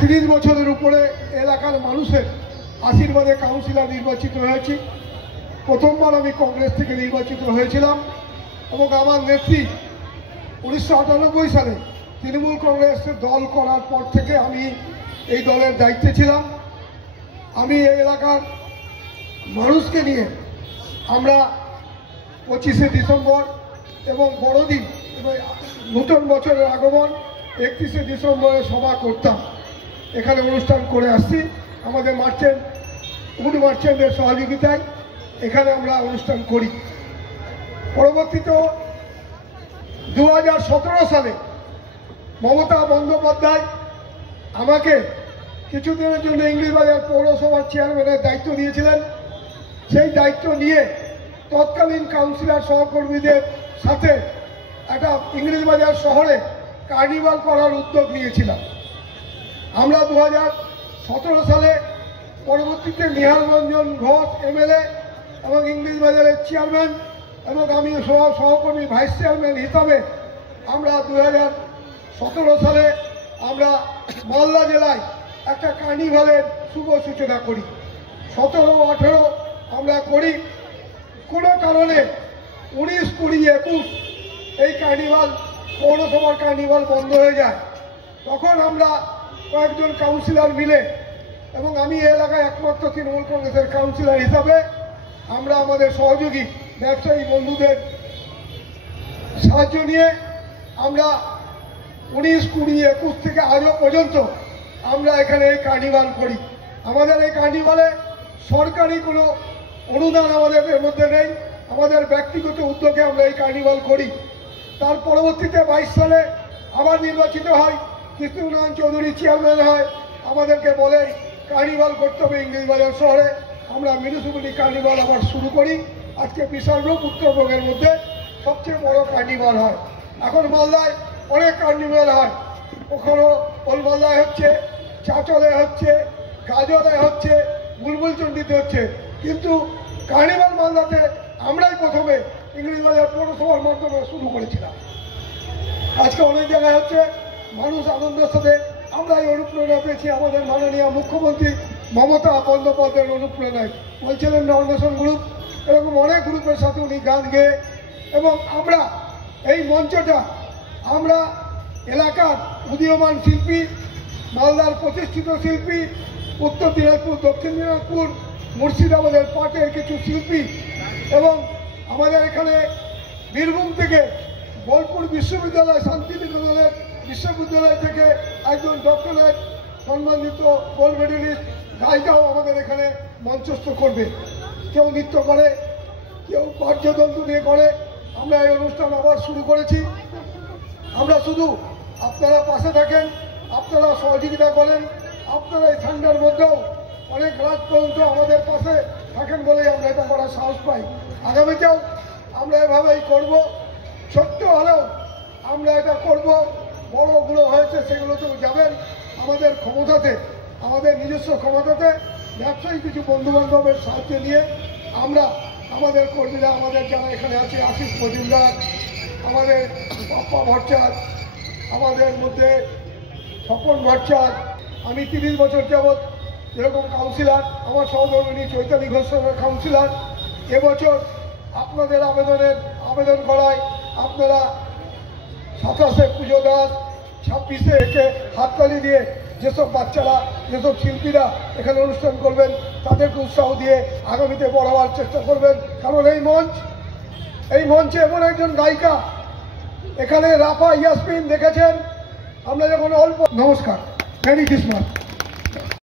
30 বছরের উপরে এলাকার মানুষের আশীর্বাদে কাউন্সিলর নির্বাচিত হয়েছি। প্রথমবার আমি কংগ্রেস থেকে নির্বাচিত হয়েছিলাম এবং আমার নেত্রী 1998 সালে তৃণমূল কংগ্রেসের দল করার পর থেকে আমি এই দলের দায়িত্বে ছিলাম। আমি এই এলাকার মানুষকে নিয়ে আমরা 25শে ডিসেম্বর এবং বড়দিন এবং নতুন বছরের আগমন 31শে ডিসেম্বরে সভা করতাম, এখানে অনুষ্ঠান করে আসছি। আমাদের উড মার্চেন্টের সহযোগিতায় এখানে আমরা অনুষ্ঠান করি। পরবর্তীতে 2017 সালে মমতা বন্দ্যোপাধ্যায় আমাকে কিছুদিনের জন্য ইংলিশবাজার পৌরসভার চেয়ারম্যানের দায়িত্ব দিয়েছিলেন। সেই দায়িত্ব নিয়ে তৎকালীন কাউন্সিলর সহকর্মীদের সাথে একটা ইংলিশবাজার শহরে কার্নিভাল করার উদ্যোগ নিয়েছিলাম। আমরা 2017 সালে পরবর্তীতে নিহার রঞ্জন ঘোষ এমএলএ এবং ইংলিশবাজারের চেয়ারম্যান এবং আমি সহকর্মী ভাইস চেয়ারম্যান হিসাবে আমরা 2017 সালে আমরা মালদা জেলায় একটা কার্নিভালের শুভ সূচনা করি। 17-18 আমরা করি। কোনো কারণে 19, 20, 21 এই কার্নিভাল পৌরসভার কার্নিভাল বন্ধ হয়ে যায়। তখন আমরা কয়েকজন কাউন্সিলর মিলে এবং আমি এই এলাকায় একমাত্র তৃণমূল কংগ্রেসের কাউন্সিলর হিসাবে আমরা আমাদের সহযোগী ব্যবসায়ী বন্ধুদের সাহায্য নিয়ে আমরা 19, 20, 21 থেকে আজও পর্যন্ত আমরা এখানে এই কার্নিভাল করি। আমাদের এই কার্নিভালে সরকারি কোনো অনুদান আমাদের এর মধ্যে নেই, আমাদের ব্যক্তিগত উদ্যোগে আমরা এই কার্নিভাল করি। তার পরবর্তীতে 22 সালে আবার নির্বাচিত হয়, কৃষ্ণনারায়ণ চৌধুরী চেয়ারম্যান হয়, আমাদেরকে বলে কার্নিভাল করতে হবে ইংলিশবাজার শহরে। আমরা মিউনিসিপ্যালিটি কার্নিভাল আবার শুরু করি। আজকে বিশাল রূপ উত্তরবঙ্গের মধ্যে সবচেয়ে বড় কার্নিভাল হয়। এখন মালদায় অনেক কার্নিভাল হয়, ওখানে ওলমালদায় হচ্ছে, চাঁচলে হচ্ছে, গাজরে হচ্ছে, বুলবুলচন্ডিতে হচ্ছে, কিন্তু কার্নিভাল মালদাতে আমরাই প্রথমে ইংলিশবাজার পৌরসভার মাধ্যমে শুরু করেছিলাম। আজকে অনেক জায়গায় হচ্ছে, মানুষ আনন্দের সাথে আমরা এই অনুপ্রেরণা পেয়েছি আমাদের মাননীয় মুখ্যমন্ত্রী মমতা বন্দ্যোপাধ্যায়ের অনুপ্রেরণায়। বলছিলেন না অন্বেষণ গ্রুপ, এরকম অনেক গ্রুপের সাথে উনি গান গেয়ে এবং আমরা এই মঞ্চটা আমরা এলাকার উদীয়মান শিল্পী, মালদার প্রতিষ্ঠিত শিল্পী, উত্তর দিনাজপুর, দক্ষিণ দিনাজপুর, মুর্শিদাবাদের পাটের কিছু শিল্পী এবং আমাদের এখানে বীরভূম থেকে বোলপুর বিশ্ববিদ্যালয়, শান্তিনিকেতনের বিশ্ববিদ্যালয় থেকে একজন ডক্টরেট সম্মানিত গোল্ড মেডেলিস্ট গায়িকাও আমাদের এখানে মঞ্চস্থ করবে। কেউ নৃত্য করে, কেউ বাদ্যযন্ত্র নিয়ে করে। আমরা এই অনুষ্ঠান আবার শুরু করেছি। আমরা শুধু আপনারা পাশে থাকেন, আপনারা সহযোগিতা করেন, আপনারা এই ঠান্ডার মধ্যেও অনেক রাত পর্যন্ত আমাদের পাশে থাকেন বলেই আমরা এটা করার সাহস পাই। আগামীতেও আমরা এভাবেই করব। ছোট্ট হলেও আমরা এটা করব। বড়গুলো হয়েছে সেগুলোতেও যাবেন। আমাদের ক্ষমতাতে, আমাদের নিজস্ব ক্ষমতাতে ব্যবসায়ী কিছু বন্ধুবান্ধবের সাহায্য নিয়ে আমরা আমাদের কর্মীরা, আমাদের যারা এখানে আছে, আশিস মজুমদার, আমাদের বাপ্পা ভট্টাচার্য, আমাদের মধ্যে স্বপন ভট্টাচার্য, আমি 30 বছর যাবৎ এরকম কাউন্সিলর, আমার সহধর্মিনী চৈতালি ঘোষ কাউন্সিলর। এবছর আপনাদের আবেদন করায় আপনারা 27শে পুজো দাস, 26শে একে হাততালি দিয়ে যেসব বাচ্চারা, যেসব শিল্পীরা এখানে অনুষ্ঠান করবেন তাদেরকে উৎসাহ দিয়ে আগামীতে বড়াবার চেষ্টা করবেন। কারণ এই মঞ্চে এমন একজন গায়িকা, এখানে রাফা ইয়াসমিন দেখেছেন আমরা যখন অল্প। নমস্কার, মেরি ক্রিসমাস।